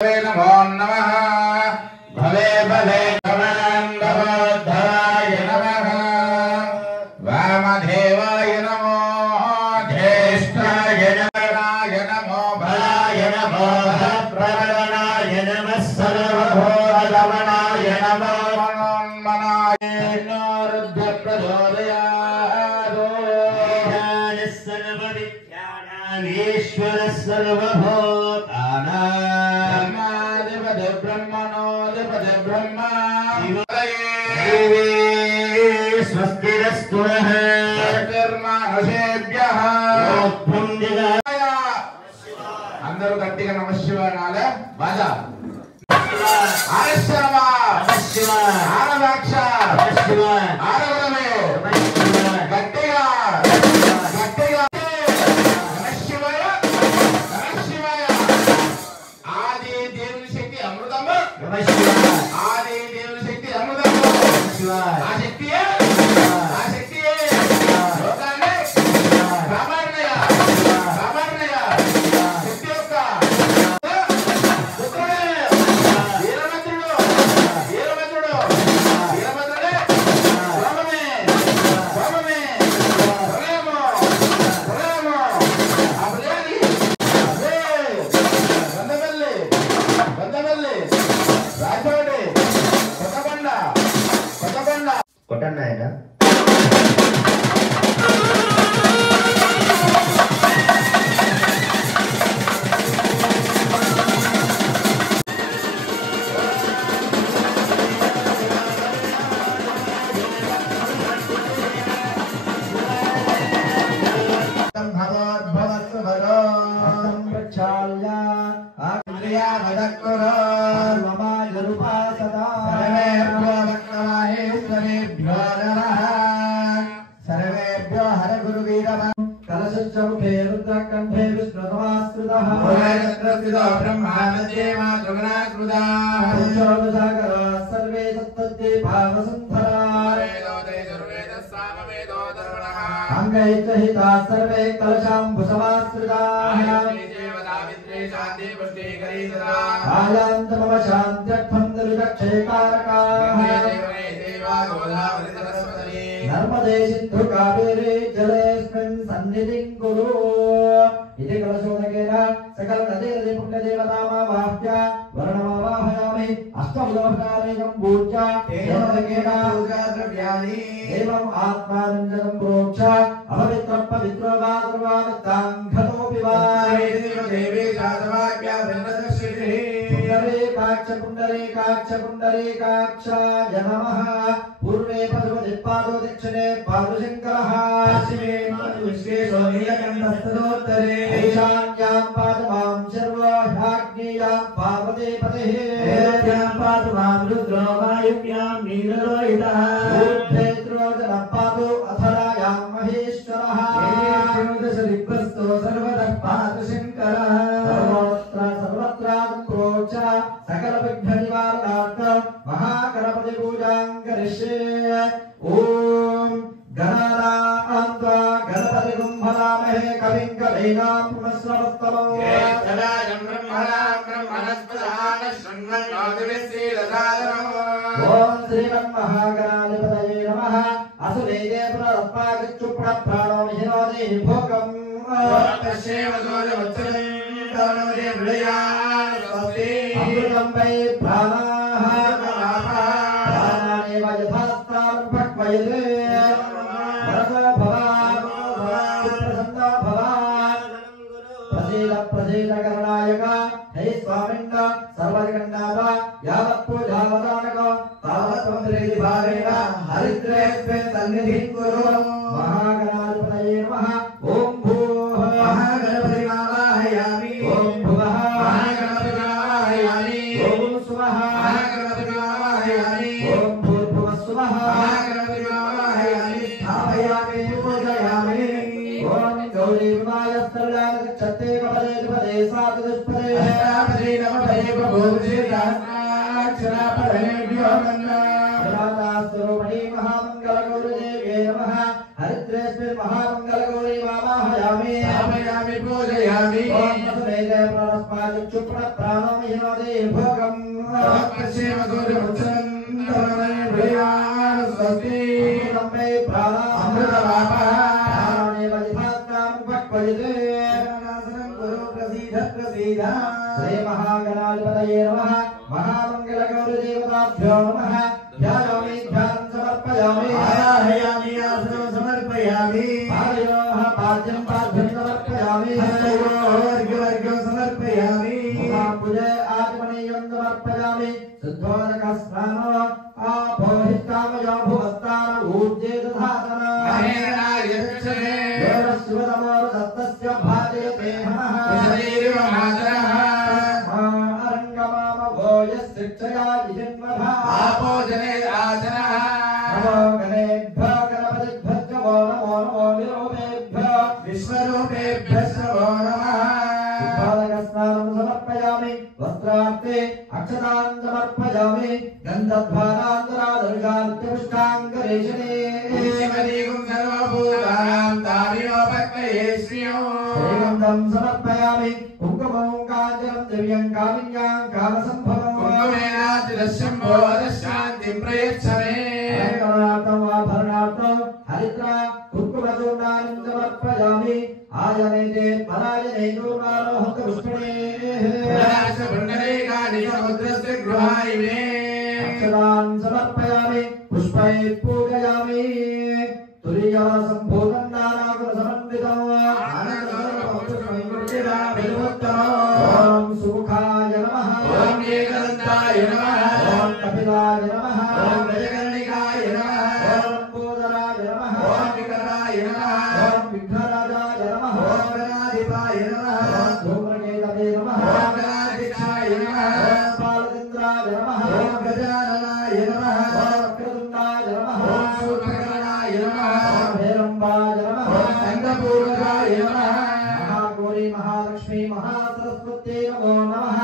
नमो नमः भवे भवे भवोद्धराय नमः वामदेवाय नमो ज्येष्ठाय नमो भलाय नमो प्रवदनाय नमः सर्वभूतगमनाय नमो मनोन्मनाय नारद प्रचोदयात् ज्ञानः सर्वविद्यानाम् ईश्वरः सर्वभूतानां ब्रह्मा स्वस्तिरस्तु नः स्वस्तिर्मानुषेभ्यः అందరూ గట్టిగా నమ శివాయ అనాలి బాజ ఆరశరమ నమ శివాయ ఆరవాక్ష నమ శివాయ ఆరవరమే నమ శివాయ గట్టిగా గట్టిగా నమ శివాయ నమ శివాయ ఆది దేవుని శక్తి అమృతము నమ శివాయ ఆది దేవుని శక్తి అమృతము నమ శివాయ ఆ శక్తియే లోకాన్ని రామాయణయ శక్తి యొక్క పుత్రుడే వీరభద్రుడు వీరభద్రుడే స్వామి హృదయము అభిలేని బందవల్లి రాజోడి కొత్తకొండ కొట్టండి ఆయన सर्वे मम शांत्यर्थं नर्मदे सिंधु कावेरी जलेस्मिन् सन्निधिं कुरु इति कलशोदकेन सकल नदीरदि पुण्यदेवतामावाह्य वर्णमावाहयामि अष्टमुदमकारेकं पूज्य देवदकेन पूजाद्रव्याणि एवम् आत्मानन्दनं प्रोक्ष अपवित्रं पवित्रो वा सर्वामित्तां घटोऽपि वा देवी शासवाक्या पुण्डरीकाक्षाय नमः पूर्वे पशुपतिपादो दक्षिणे पादुशङ्करः पश्चिमे मातुविश्वेशो नीलकण्ठस्तदोत्तरे ईशान्यां पादमां शर्वो ह्याग्नेयां पार्वतीपतिः नैऋत्यां पादमां रुद्रो वायुव्यां नीललोहितः ऊर्ध्वे त्रोजनः पादो अथरायां महेश्वरः दशदिग्भस्तो सर्वतः पादुशङ्करः सर्वत्र प्रोक्ष सकल विघ्न निवारणार्थं महागणपति पूजां करिष्ये ओम गणानां त्वा गणपतिं हवामहे कविं कवीनां पुनस्रवस्तमं ज्येष्ठराजं ब्रह्मणस्पदान शृण्वन्नोतिविश्रीरसादनम् ओम श्रीमन्महागणाधिपतये नमः असुरेदे पुनरप्पादिच्युप्रणप्राणो विहिनोति भोगम् तस्यैव सूर्यमुच्चते तवनोदे विलया अमृतं वै प्राणाः प्राणानेव यथास्थानं भक्वयते वरदो भवान् प्रसन्नो भवान् प्रसीद करणायक हे स्वामिन् सर्वजगन्नाथ यावत् पूजावदानक तावत् त्वं भावेन हरिद्रेस्मिन् सन्निधिं कुरु महागणाधिपतये नमः ओम भूः महागणपति वाहयामि ओम भुवः महागणपति वाहयामि ओम सुवः महागणपति वाहयामि ओम भूर्भुवः सुवः महागणपति वाहयामि स्थापयामि पूजयामि ओम गौरी विमायस्तरलान गच्छते कपदे पदे सात दुष्पदे अष्टापदे नवपदे बभूषे राक्षरापदनेभ्यो नमः राधास्वरूपिणी महामंगल गौरीदेव्यै नमः हरिद्रेस्मिन् महामंगल गौरी वाहयामि स्थापयामि पूजयामि ओम तस्मै जय प्ररस्मादिक्षुप्र प्राणो विहिनोति भोगं पश्येम सूर्यवंशं तमने भयान स्वस्ति तम्मे प्राणामृतवापाने वदिभातां भक्वयते नासनं गुरु प्रसीद श्री महागणाधिपतये नमः महामंगलगौरदेवताभ्यो नमः ध्यायामि ध्यानं समर्पयामि आवाहयामि आसनं समर्पयामि पादयोः पाद्यं पाद्यं समर्पयामि हस्तयोर्घ्यवर्घ्यं समर्पयामि पूजे आत्मनीयं समर्पयामि शुद्धोदकस्नानो आपोहितामयो भुवस्तान ऊर्जे दधातना महेरणायक्षणे देवशिवतमोरदत्तस्य भाजयते नमः शरीरमातरः अरङ्गमामभो यस्शिक्षया जिन्मभा आपो जने आसनः नमो गणेभ्यो गणपतिभ्यश्च वो नमो नमो विरूपेभ्यो विश्वरूपेभ्यश्च वो नमः शुद्धोदकस्नानं समर्पयामि वस्त्रार्थे अक्षतां समर्पयामि गन्धध्वानान्तरादर्गान्त्यपुष्टाङ्गरेशने ईश्वरीगुं सर्वभूतानां तारिणोपक्वये श्रियो श्रीगन्धं समर्पयामि कुङ्कुमं काञ्चनं दिव्यं कामिन्यां कामसम्भवं कुङ्कुमेनातिरस्यं बोधशान्तिं प्रयच्छ मे अलङ्करणार्थं आभरणार्थं हरिद्रा कुङ्कुमचूर्णानं समर्पयामि आयनेते परायने चूर्णारोहन्तपुष्पणे पुण्डरीकानि समुद्रस्य गृहायिने अक्षरान् समर्पयामि पुष्पैः पूजयामि तुरीयसम्भूतं नानागुणसमन्वितं ॐ सुमुखाय नमः ॐ एकदन्ताय नमः ॐ कपिलाय नमः ॐ गजकर्णिकाय नमः ॐ लम्बोदराय नमः ॐ विकटाय नमः ॐ विघ्नराजाय नमः ॐ गणाधिपाय नमः ॐ धूम्रकेतवे नमः ॐ गणाधिकाय नमः ॐ बालचन्द्राय नमः ॐ गजाननाय नमः ॐ वक्रतुण्डाय नमः ॐ सूर्पकर्णाय नमः ॐ हेरम्बाय नमः ॐ स्कन्दपूर्वजाय नमः महागौरी महालक्ष्मी महासरस्वत्यै नमो नमः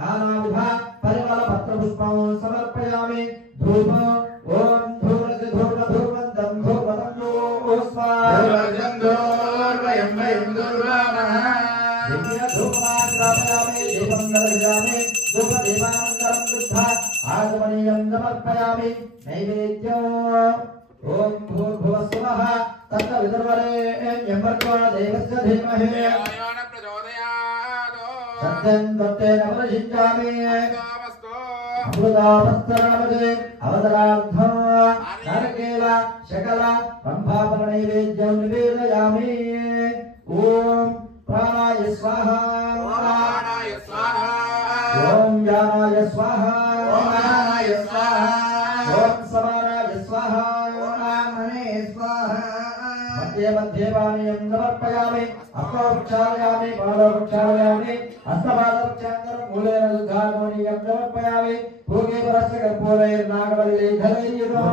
नानाविध परिमलपत्रपुष्पं समर्पयामि धूप ॐ धूपधूपधूपं धूपदन्दोस्वाहार्वयं वयं दुर्वामः धूपमाग्रापयामि दीपं दर्शयामि धूपदीपानन्तरं शुद्धा आगमनीयं समर्पयामि नैवेद्यम् ॐ भूर्भुवस्सुवः तत्तवितुर्वरेण्यं भर्गो देवस्य धीमहि सत्यं तत्तेन परिषिञ्चामि अमृतापस्तरामजे अवतरार्थं नरकेल शकल ब्रह्मापननैवेद्यं निवेदयामि ॐ प्राणाय स्वाहा ॐ ज्ञानाय स्वाहा ॐ समानाय स्वाहा मध्ये मध्ये पानीयं समर्पयामि हस्तोपक्षालयामि पादोपक्षालयामि हस्तपादोपक्षान्तरं मूलेन शुद्धात्मनीयं समर्पयामि भोगे परस्य कर्पूरैर्नागवल्लीधरैर्युक्तं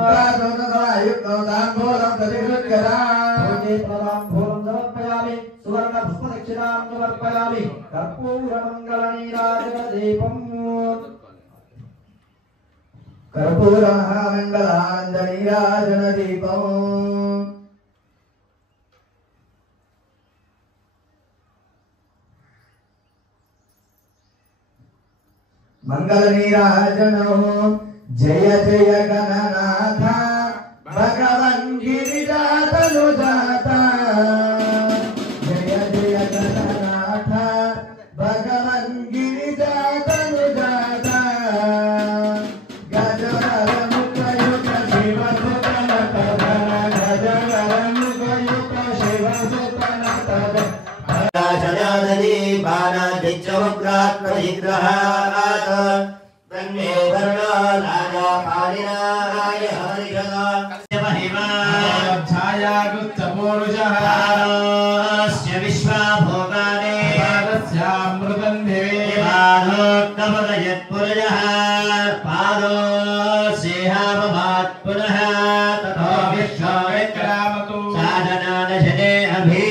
समर्पयामि सुवर्ण पुष्पदक्षिणां समर्पयामि कर्पूरमङ्गलनीराजनदीपम् कर्पूरमहामङ्गलानन्दनीराजनदीपम् मंगलनीराजनो जय जय गणनाथ भगवन् गिरिजातनुजाता जय जय गणनाथ भगवन् गिरिजातनुजाता गजवरमुखयुत शिवसुतनतधर गजवरमुखयुत शिवसुतनतधर बाणादित्यवक्रात्मविग्रहात् तन्मे वर्णालाजापालिनाय हरिषदा महिमा छायागुप्तपूरुषः स्य विश्वाभूतानि पादस्यामृतं दिवे पादोक्तपदयत्पुरजः पादो सेहामभात् पुनः ततो विश्वविक्रामतु साधनानशने अभि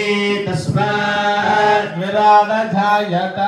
तस्मात् विराडधायत